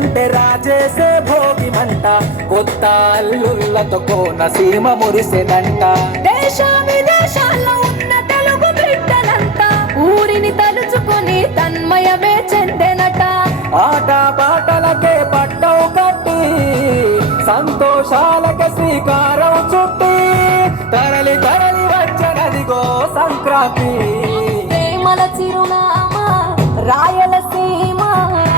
ఇంటింటే రాజేసే భోగి మంట కొత్త అల్లుళ్ళతో కోనసీమ మురిసెనంట. దేశ విదేశాల్లో ఉన్న తెలుగు బిడ్డలంతా ఊరిని తలుచుకొని తన్మయమే చెందెనట. ఆట పాటలకే పట్టవు కట్టి సంతోషాలకే శ్రీకారం చుట్టి తరలి తరలి వచ్చనదిగో సంక్రాంతి. ప్రేమల చిరునామా రాయలసీమ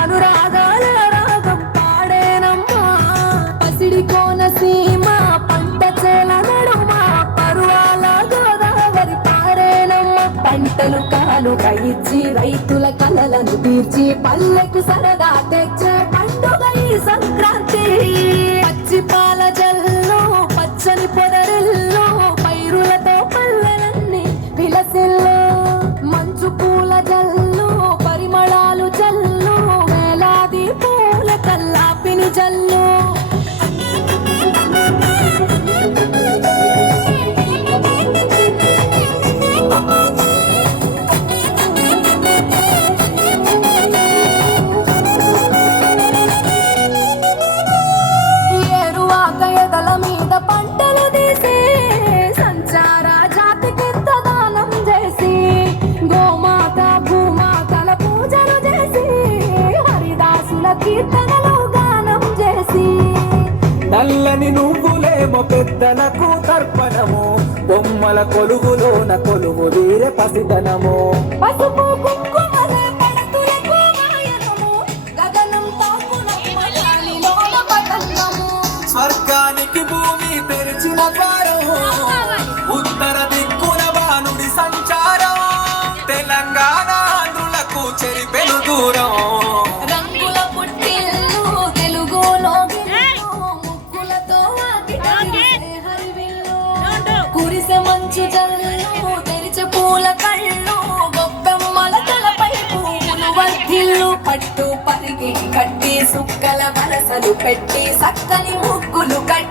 అనురాగాల రాగం పాడేనమ్మా. పసిడి కోనసీమ పంట చేల నడుమ పరువాల గోదావరి పారేనమ్మ. పంటలు కానుక ఇచ్చి రైతుల కలలను తీర్చి పల్లెకు సరదా తెచ్చే పండుగ ఈ సంక్రాంతి. పచ్చి పాల జల్లు పచ్చని పొదరిల్లు పైరులతో పల్లెలన్నీ విలసిల్లు. మంచు పూల జల్లు పరిమళాలు జల్లు వేలాది పూల కల్లాపిని జల్లు. ఏరువాక ఎదల మీద పంటలు తీసి సంచార జాతికింత దానం చేసి గోమాత భూమాతల పూజలు చేసి హరిదాసుల కీర్తనలు గానం చేసి. నల్లని నువ్వులేమో పెద్దలకు తర్పణము బొమ్మల కొలువులోన కొలువు తీరే పసితనము. పసుపు కుంకుమలే పడతులకు వాయనము గగనం తాకునమ్మ గాలిలోన పతన్నము. స్వర్గానికి భూమి తెరిచిన ద్వారం ఉత్తర దిక్కున భానుడి సంచారం తెలంగాణ ఆంధ్రులకు చెరిపెను దూరం. రంగుల పుట్టిల్లు తెలుగులో గిల్లు ముగ్గులతో వాకిటేసే హరివిల్లు. కురిసె మంచు జల్లు తెరిచే పూల కళ్ళు గొప్పెమ్మల తలపై పూలు వర్ధిల్లు. పట్టు పరిగి కట్టి సుక్కల వరసలు పెట్టి సక్కని ముగ్గులు కట్టి